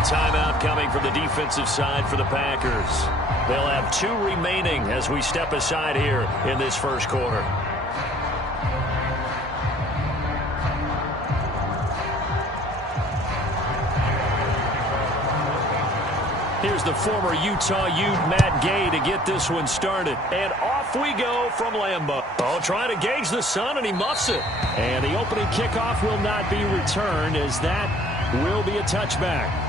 Timeout coming from the defensive side for the Packers. They'll have 2 remaining as we step aside here in this first quarter. Here's the former Utah Ute, Matt Gay, to get this one started. And off we go from Lambeau. Oh, trying to gauge the sun, and he muffs it. And the opening kickoff will not be returned, as that will be a touchback.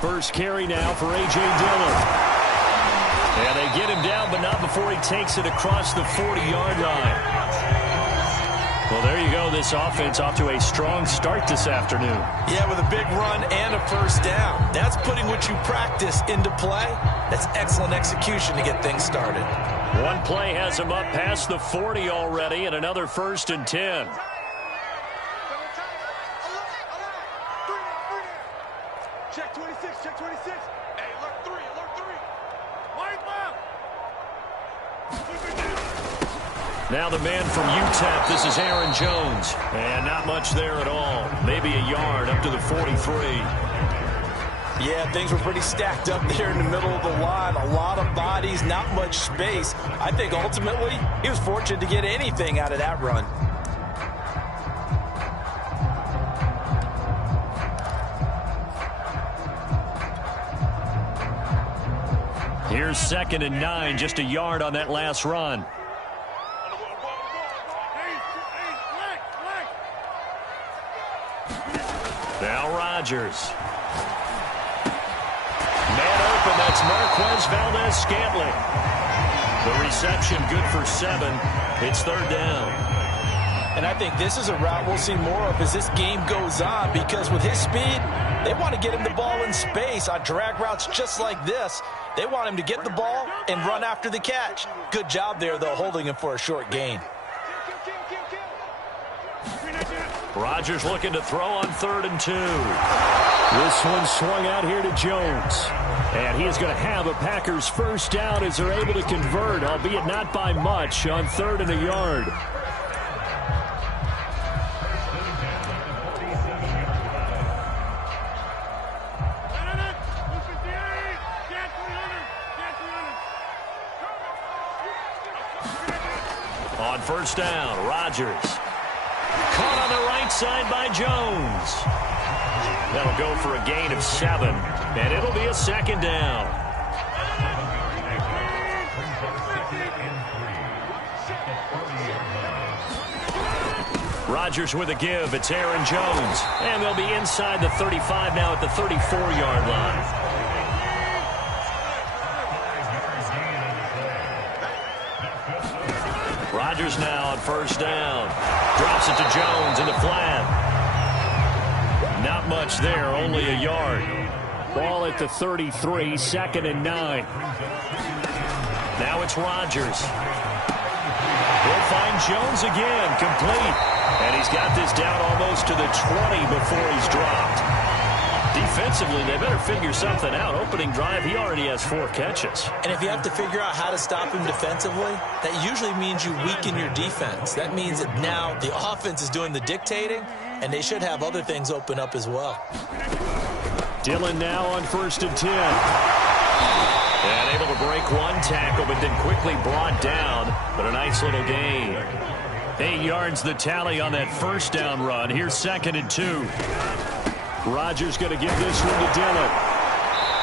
First carry now for A.J. Dillon. And they get him down, but not before he takes it across the 40-yard line. Well, there you go. This offense off to a strong start this afternoon. Yeah, with a big run and a first down. That's putting what you practice into play. That's excellent execution to get things started. One play has him up past the 40 already, and another 1st and 10. Check 26, check 26. Hey, alert 3, alert 3. Wide left. Now the man from UTEP, this is Aaron Jones. And not much there at all. Maybe a yard up to the 43. Yeah, things were pretty stacked up there in the middle of the line. A lot of bodies, not much space. I think ultimately he was fortunate to get anything out of that run. Here's 2nd and 9, just a yard on that last run. Now Rodgers. Man open, that's Marquez Valdez-Scantling. The reception good for 7. It's 3rd down. And I think this is a route we'll see more of as this game goes on, because with his speed, they want to get him the ball in space on drag routes just like this. They want him to get the ball and run after the catch. Good job there, though, holding him for a short gain. Rodgers looking to throw on 3rd and 2. This one swung out here to Jones. And he is going to have a Packers first down as they're able to convert, albeit not by much, on 3rd and a yard. On 1st down, Rodgers. Caught on the right side by Jones. That'll go for a gain of 7, and it'll be a 2nd down. Rodgers with a give. It's Aaron Jones. And they'll be inside the 35 now at the 34-yard line. Rodgers now on 1st down. Drops it to Jones in the flat. Not much there, only a yard. Ball at the 33, 2nd and 9. Now it's Rodgers. He'll find Jones again, complete. And he's got this down almost to the 20 before he's dropped. Defensively, they better figure something out. Opening drive, he already has 4 catches. And if you have to figure out how to stop him defensively, that usually means you weaken your defense. That means that now the offense is doing the dictating, and they should have other things open up as well. Dillon now on 1st and 10. And able to break one tackle, but then quickly brought down. But a nice little gain. 8 yards the tally on that 1st down run. Here's 2nd and 2. Rodgers going to give this one to Dillon.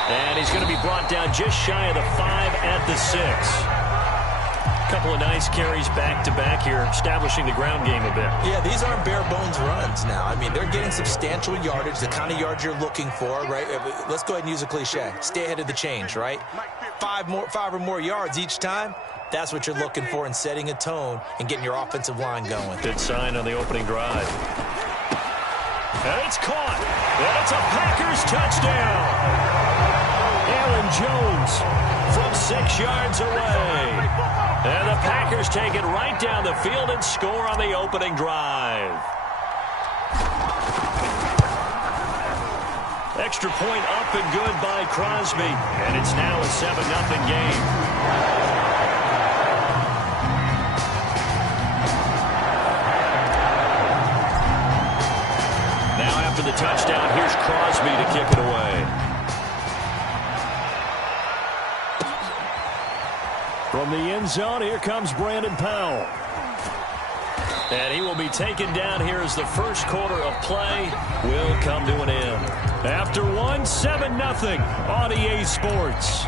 And he's going to be brought down just shy of the 5 at the 6. Couple of nice carries back-to-back here, establishing the ground game a bit. Yeah, these aren't bare-bones runs now. I mean, they're getting substantial yardage, the kind of yards you're looking for, right? Let's go ahead and use a cliche. Stay ahead of the change, right? 5 or more yards each time. That's what you're looking for in setting a tone and getting your offensive line going. Good sign on the opening drive. And it's caught. And it's a Packers touchdown. Aaron Jones from 6 yards away. And the Packers take it right down the field and score on the opening drive. Extra point up and good by Crosby. And it's now a 7-0 game. Now after the touchdown, here's Crosby to kick it away. From the end zone, here comes Brandon Powell. And he will be taken down here as the first quarter of play will come to an end. After 7-0 on EA Sports.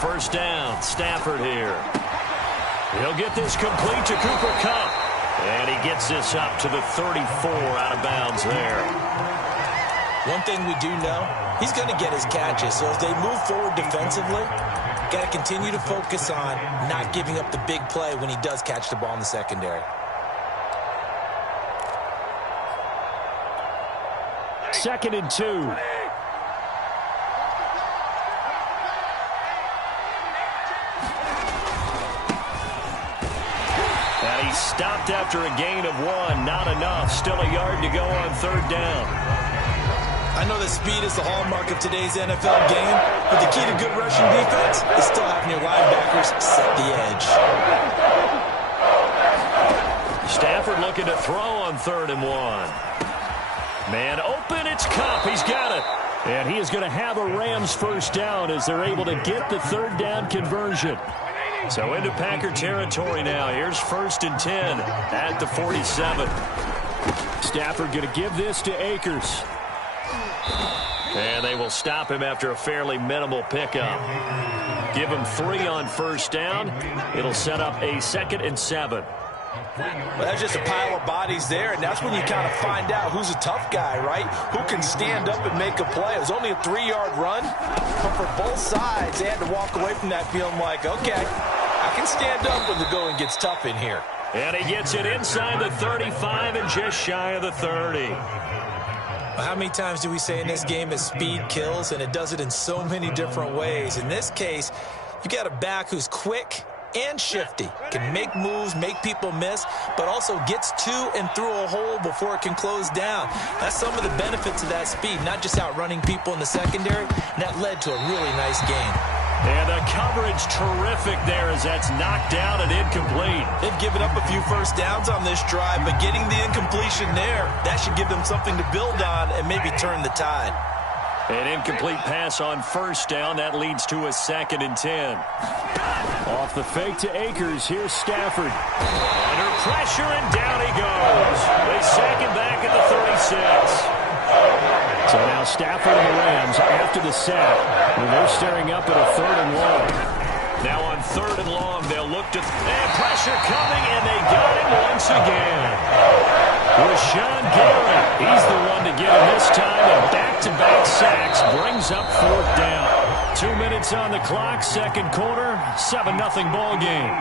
First down, Stafford here. He'll get this complete to Cooper Kupp. And he gets this up to the 34 out of bounds there. One thing we do know, he's going to get his catches. So as they move forward defensively, got to continue to focus on not giving up the big play when he does catch the ball in the secondary. Second and 2. Stopped after a gain of 1. Not enough. Still a yard to go on third down. I know that speed is the hallmark of today's NFL game, but the key to good rushing defense is still having your linebackers set the edge. Stafford looking to throw on 3rd and 1. Man open. It's Kupp. He's got it. And he is going to have a Rams first down as they're able to get the third down conversion. So into Packer territory now. Here's 1st and 10 at the 47. Stafford going to give this to Akers. And they will stop him after a fairly minimal pickup. Give him 3 on first down. It'll set up a 2nd and 7. Well, that's just a pile of bodies there, and that's when you kind of find out who's a tough guy, right? Who can stand up and make a play. It was only a 3-yard run, but for both sides, they had to walk away from that feeling like, okay, I can stand up when the going gets tough in here. And he gets it inside the 35 and just shy of the 30. Well, how many times do we say in this game that speed kills, and it does it in so many different ways? In this case, you got a back who's quick and shifty, can make moves, make people miss, but also gets to and through a hole before it can close down. That's some of the benefits of that speed, not just outrunning people in the secondary, and that led to a really nice game. And the coverage terrific there as that's knocked down and incomplete. They've given up a few first downs on this drive, but getting the incompletion there, that should give them something to build on and maybe turn the tide. An incomplete pass on first down. That leads to a 2nd and 10. Off the fake to Akers. Here's Stafford. Under pressure, and down he goes. They sack him back at the 36. So now Stafford and the Rams after the sack. When they're staring up at a 3rd and long. Now on 3rd and long, they'll look to... And pressure coming, and they got him once again. Rashawn Gary, he's the one to get him this time, and back-to-back sacks brings up 4th down. 2 minutes on the clock, 2nd quarter, 7-0 ball game.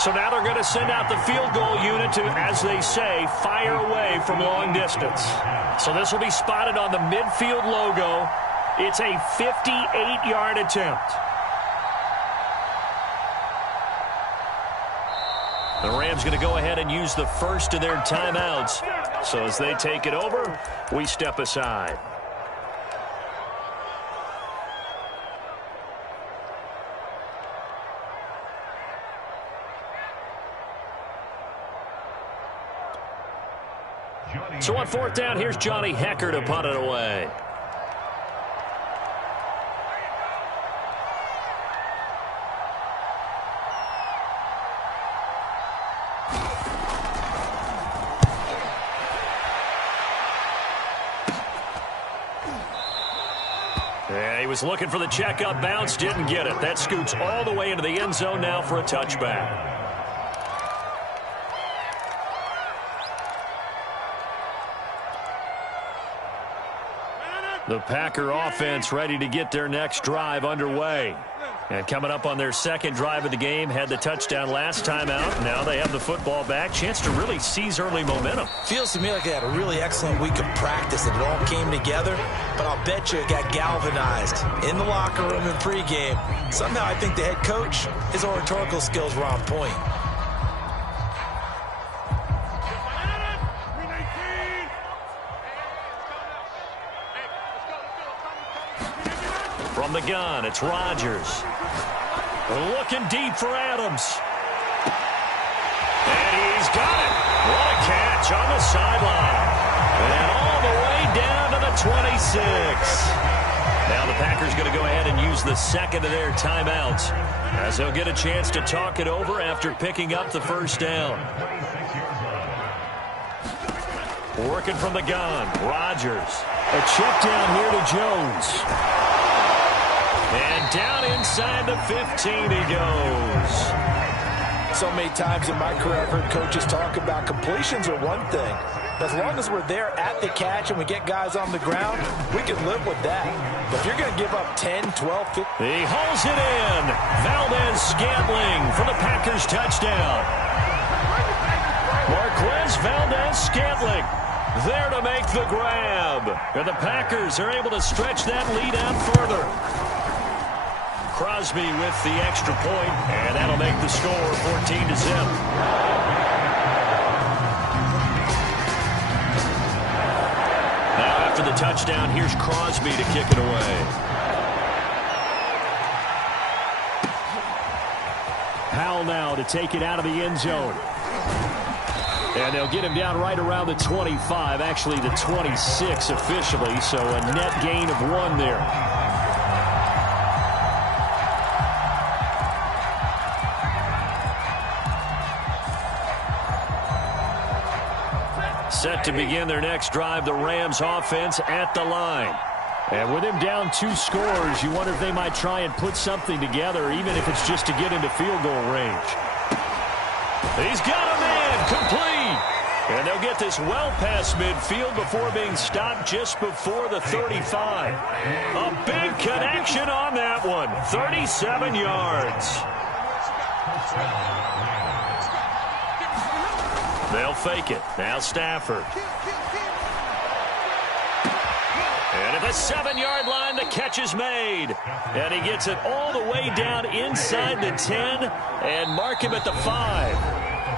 So now they're going to send out the field goal unit to, as they say, fire away from long distance. So this will be spotted on the midfield logo. It's a 58-yard attempt. The Rams going to go ahead and use the first of their timeouts. So as they take it over, we step aside. So on 4th down, here's Johnny Hecker to punt it away. Yeah, he was looking for the checkup bounce, didn't get it. That scoots all the way into the end zone now for a touchback. The Packer offense ready to get their next drive underway. And coming up on their second drive of the game, had the touchdown last time out. Now they have the football back. Chance to really seize early momentum. Feels to me like they had a really excellent week of practice and it all came together. But I'll bet you it got galvanized in the locker room in pregame. Somehow I think the head coach, his oratorical skills were on point. From the gun, it's Rodgers. Looking deep for Adams. And he's got it. What a catch on the sideline. And all the way down to the 26. Now the Packers going to go ahead and use the second of their timeouts as they'll get a chance to talk it over after picking up the first down. Working from the gun, Rodgers. A check down here to Jones. And down inside the 15 he goes. So many times in my career I've heard coaches talk about completions are one thing. But as long as we're there at the catch and we get guys on the ground, we can live with that. But if you're going to give up 10, 12, 15... He hauls it in. Valdez-Scantling for the Packers touchdown. Marquez Valdez-Scantling there to make the grab. And the Packers are able to stretch that lead out further. Crosby with the extra point, and that'll make the score 14-0. Now after the touchdown, here's Crosby to kick it away. Powell now to take it out of the end zone. And they'll get him down right around the 25, actually the 26 officially, so a net gain of 1 there. Set to begin their next drive, the Rams offense at the line. And with him down 2 scores, you wonder if they might try and put something together, even if it's just to get into field goal range. He's got a man complete. And they'll get this well past midfield before being stopped just before the 35. A big connection on that one. 37 yards. They'll fake it. Now Stafford. And at the 7-yard line, the catch is made. And he gets it all the way down inside the 10 and mark him at the 5.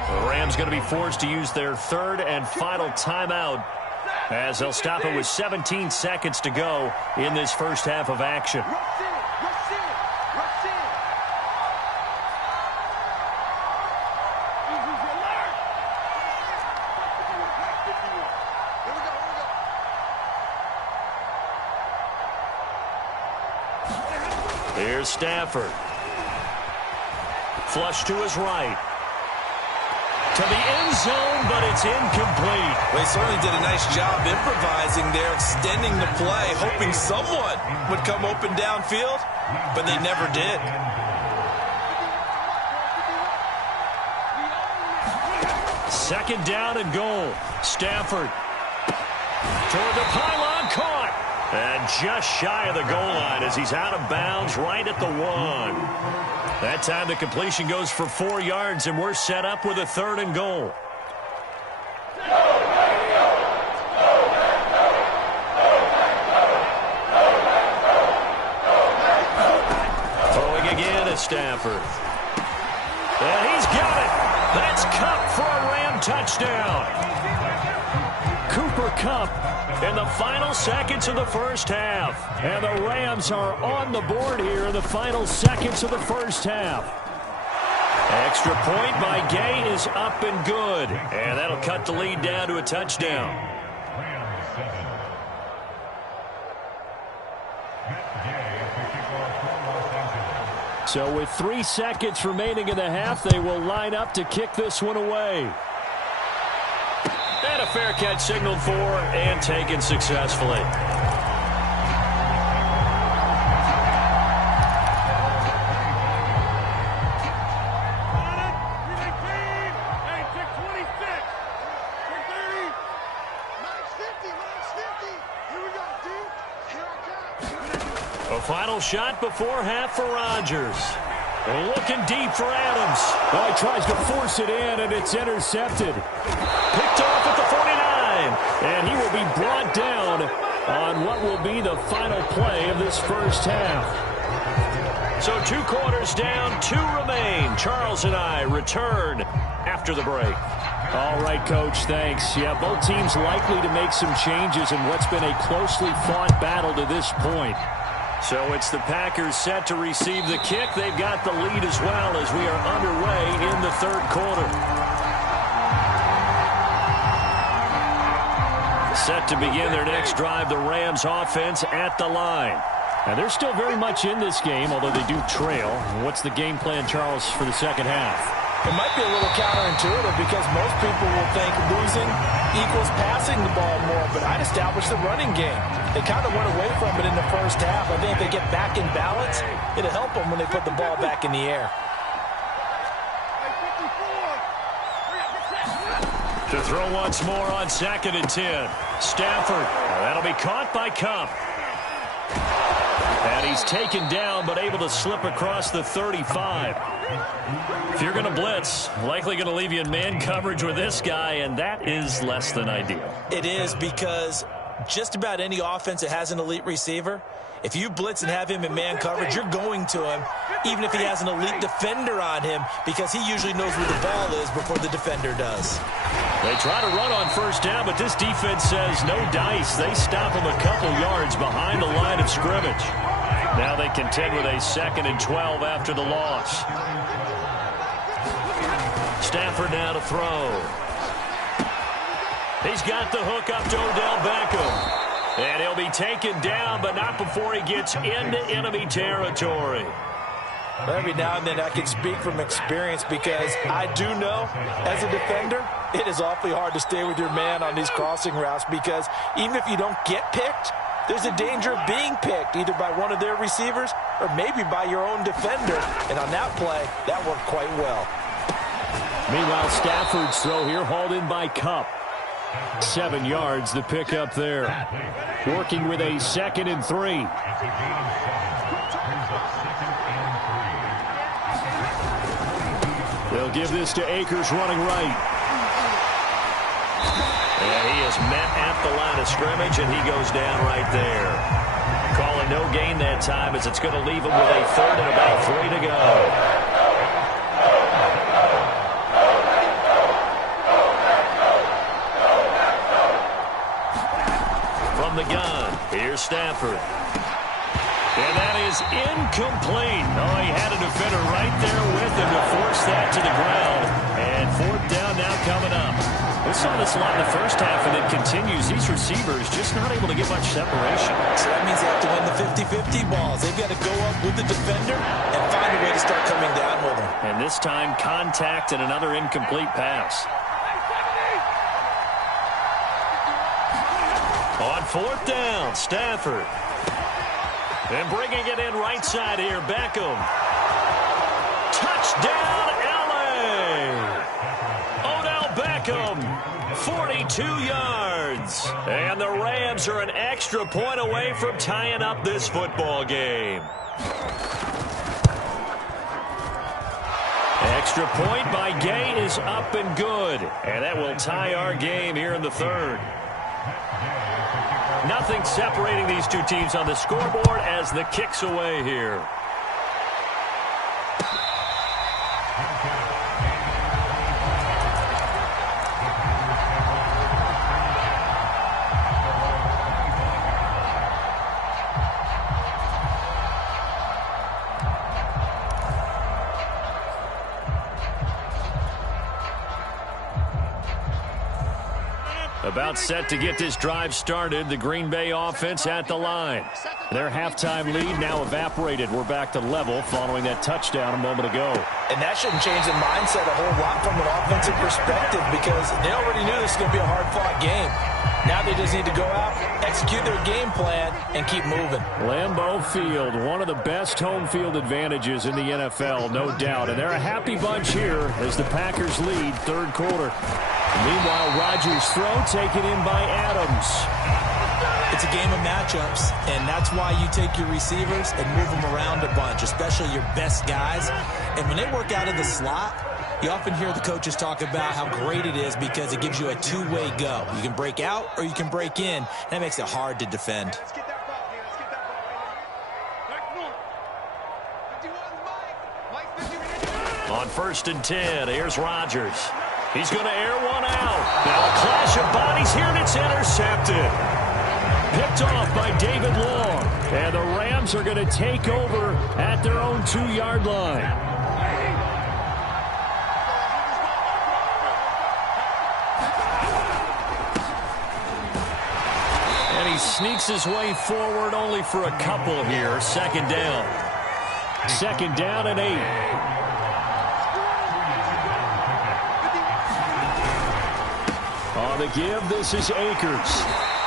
The Rams going to be forced to use their third and final timeout as they'll stop it with 17 seconds to go in this first half of action. Here's Stafford. Flush to his right. To the end zone, but it's incomplete. Well, he certainly did a nice job improvising there, extending the play, hoping someone would come open downfield, but they never did. Second down and goal. Stafford toward the pylon, caught. And just shy of the goal line as he's out of bounds right at the 1. That time the completion goes for 4 yards, and we're set up with a 3rd and goal. Throwing again is Stafford. And he's got it. That's Kupp for a Ram touchdown. Cooper Kupp in the final seconds of the first half. And the Rams are on the board here in the final seconds of the first half. Extra point by Gay is up and good. And that'll cut the lead down to a touchdown. So with 3 seconds remaining in the half, they will line up to kick this one away. And a fair catch signaled for and taken successfully. A final shot before half for Rodgers. Looking deep for Adams. Well, he tries to force it in, and it's intercepted. Picked off at the 49. And he will be brought down on what will be the final play of this first half. So 2 quarters down, 2 remain. Charles and I return after the break. All right, Coach, thanks. Yeah, both teams likely to make some changes in what's been a closely fought battle to this point. So it's the Packers set to receive the kick. They've got the lead as well as we are underway in the third quarter. Set to begin their next drive, the Rams offense at the line. Now, they're still very much in this game, although they do trail. What's the game plan, Charles, for the second half? It might be a little counterintuitive because most people will think losing equals passing the ball more, but I'd establish the running game. They kind of went away from it in the first half. I think if they get back in balance, it'll help them when they put the ball back in the air. To throw once more on 2nd and 10. Stafford. That'll be caught by Kupp. And he's taken down, but able to slip across the 35. If you're going to blitz, likely going to leave you in man coverage with this guy, and that is less than ideal. It is, because just about any offense that has an elite receiver, if you blitz and have him in man coverage, you're going to him, even if he has an elite defender on him, because he usually knows where the ball is before the defender does. They try to run on first down, but this defense says no dice. They stop him a couple yards behind the line of scrimmage. Now they contend with a 2nd and 12 after the loss. Stafford now to throw. He's got the hook up to Odell Beckham. And he'll be taken down, but not before he gets into enemy territory. Every now and then I can speak from experience, because I do know, as a defender, it is awfully hard to stay with your man on these crossing routes, because even if you don't get picked, there's a danger of being picked, either by one of their receivers or maybe by your own defender. And on that play, that worked quite well. Meanwhile, Stafford's throw here hauled in by Kupp. 7 yards, the pickup there. Working with a 2nd and 3. They'll give this to Akers running right. And he is met at the line of scrimmage, and he goes down right there. Calling no gain that time, as it's going to leave him with a 3rd and about 3 to go. From the gun, here's Stafford. And that is incomplete. Oh, he had a defender right there with him to force that to the ground. And 4th down now coming up. We saw this a lot in the first half, and it continues. These receivers just not able to get much separation. So that means they have to win the 50-50 balls. They've got to go up with the defender and find a way to start coming down with him. And this time, contact and another incomplete pass. On 4th down, Stafford. And bringing it in right side here, Beckham. Touchdown, L.A. Odell Beckham, 42 yards. And the Rams are an extra point away from tying up this football game. Extra point by Gay is up and good. And that will tie our game here in the 3rd. Nothing separating these two teams on the scoreboard as the kick's away here. About set to get this drive started. The Green Bay offense at the line. Their halftime lead now evaporated. We're back to level following that touchdown a moment ago. And that shouldn't change the mindset a whole lot from an offensive perspective, because they already knew this was going to be a hard-fought game. Now they just need to go out, execute their game plan, and keep moving. Lambeau Field, one of the best home field advantages in the NFL, no doubt. And they're a happy bunch here as the Packers lead 3rd quarter. Meanwhile, Rodgers' throw taken in by Adams. It's a game of matchups, and that's why you take your receivers and move them around a bunch, especially your best guys. And when they work out of the slot, you often hear the coaches talk about how great it is because it gives you a two-way go. You can break out or you can break in. That makes it hard to defend. Let's get that ball, man. Let's get that ball right here. 51. Mike 50. On 1st and 10, here's Rodgers. He's going to air one out. Now a clash of bodies here, and it's intercepted. Picked off by David Long. And the Rams are going to take over at their own 2-yard line. And he sneaks his way forward only for a couple here. 2nd down. 2nd down and 8. On the give, this is Akers.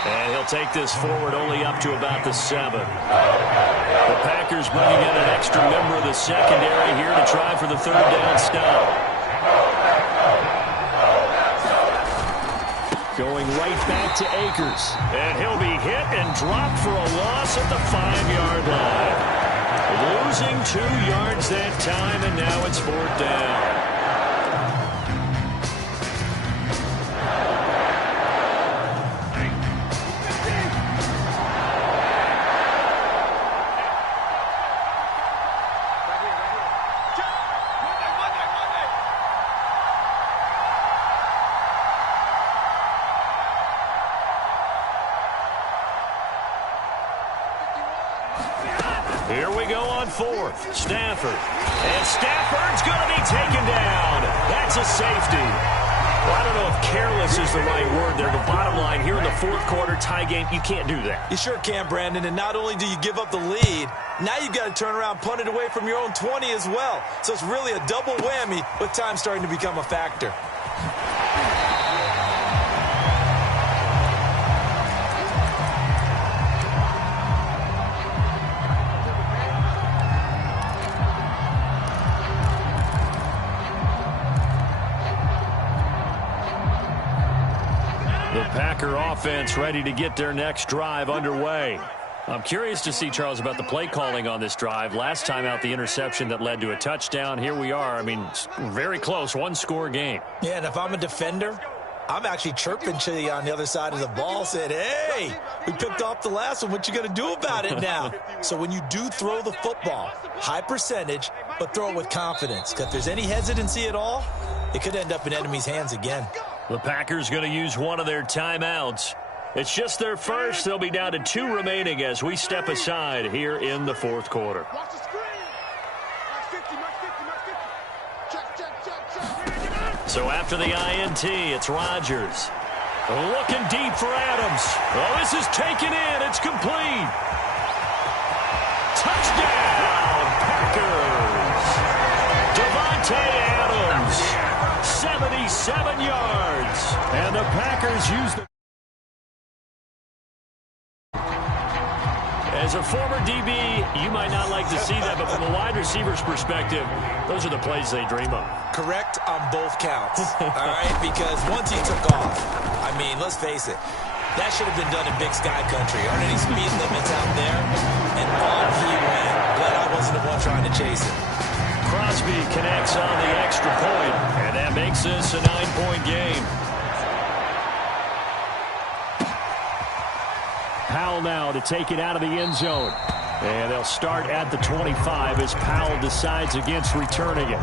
And he'll take this forward only up to about the 7. The Packers bringing in an extra member of the secondary here to try for the 3rd down stop. Going right back to Akers. And he'll be hit and dropped for a loss at the 5-yard line. Losing 2 yards that time, and now it's 4th down. Here we go on 4th. Stafford. And Stafford's going to be taken down. That's a safety. Well, I don't know if careless is the right word there, but bottom line, here in the 4th quarter tie game, you can't do that. You sure can, Brandon, and not only do you give up the lead, now you've got to turn around, punt it away from your own 20 as well. So it's really a double whammy with time starting to become a factor. The Packer offense ready to get their next drive underway. I'm curious to see, Charles, about the play calling on this drive. Last time out, the interception that led to a touchdown. Here we are. I mean, very close, 1-score game. Yeah, and if I'm a defender, I'm actually chirping to you on the other side of the ball, said, hey, we picked off the last one. What you going to do about it now? So when you do throw the football, high percentage, but throw it with confidence. Because if there's any hesitancy at all, it could end up in enemy's hands again. The Packers going to use one of their timeouts. It's just their first. They'll be down to 2 remaining as we step aside here in the 4th quarter. Watch the screen. Mike 50, Mike 50, Mike 50. Check. So after the INT, it's Rodgers. Looking deep for Adams. Oh, this is taken in. It's complete. Touchdown, Packers. Devontae Adams. 77 yards. And the Packers use the... As a former DB, you might not like to see that, but from a wide receiver's perspective, those are the plays they dream of. Correct on both counts, all right? Because once he took off, I mean, let's face it, that should have been done in Big Sky Country. Aren't any speed limits out there? And on he went. Glad I wasn't the one trying to chase him. Crosby connects on the extra point, and that makes this a 9-point game. Powell now to take it out of the end zone. And they'll start at the 25 as Powell decides against returning it.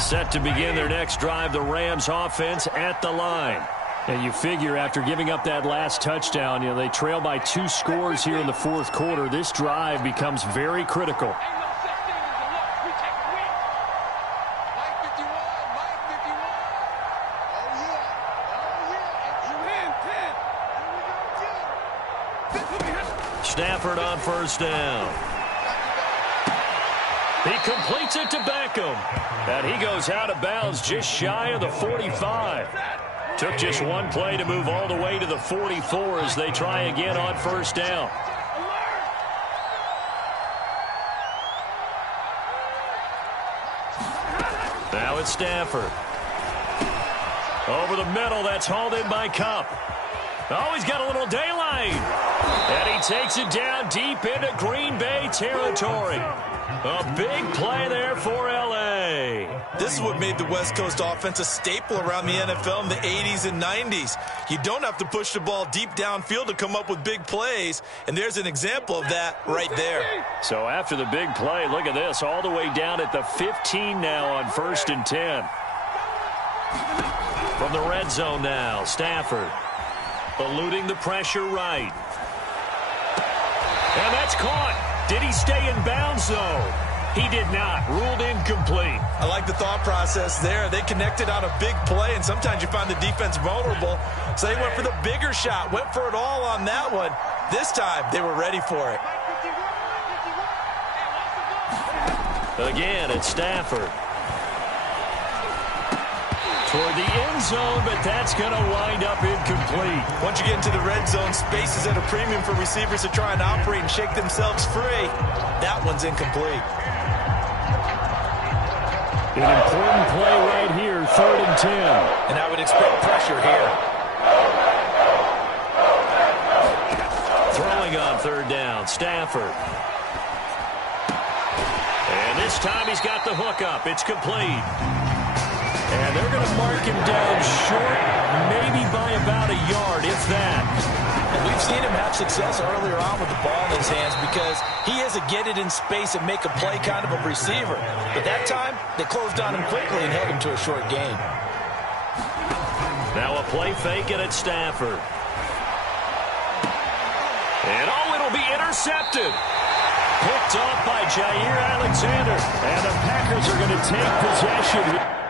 Set to begin their next drive, the Rams offense at the line. And you figure after giving up that last touchdown, you know, they trail by 2 scores here in the 4th quarter. This drive becomes very critical. Stafford on 1st down. He completes it to Beckham. And he goes out of bounds just shy of the 45. Took just one play to move all the way to the 44 as they try again on 1st down. Now it's Stafford. Over the middle, that's hauled in by Kupp. Oh, he's got a little daylight. And he takes it down deep into Green Bay territory. A big play there for L.A. This is what made the West Coast offense a staple around the NFL in the 80s and 90s. You don't have to push the ball deep downfield to come up with big plays, and there's an example of that right there. So after the big play, look at this, all the way down at the 15 now on 1st and 10. From the red zone now, Stafford eluding the pressure right. And that's caught. Did he stay in bounds, though? He did not. Ruled incomplete. I like the thought process there. They connected on a big play, and sometimes you find the defense vulnerable. So they went for the bigger shot, went for it all on that one. This time, they were ready for it. Again, it's Stafford. Toward the end zone, but that's going to wind up incomplete. Once you get into the red zone, space is at a premium for receivers to try and operate and shake themselves free. That one's incomplete. An important play right here, 3rd and 10. And I would expect pressure here. Throwing on 3rd down, Stafford. And this time he's got the hook up. It's complete. And they're going to mark him down short, maybe by about a yard, if that. And we've seen him have success earlier on with the ball in his hands because he is a get it in space and make a play kind of a receiver. But that time, they closed on him quickly and held him to a short gain. Now a play fake it at Stafford. And it'll be intercepted. Picked off by Jair Alexander. And the Packers are going to take possession.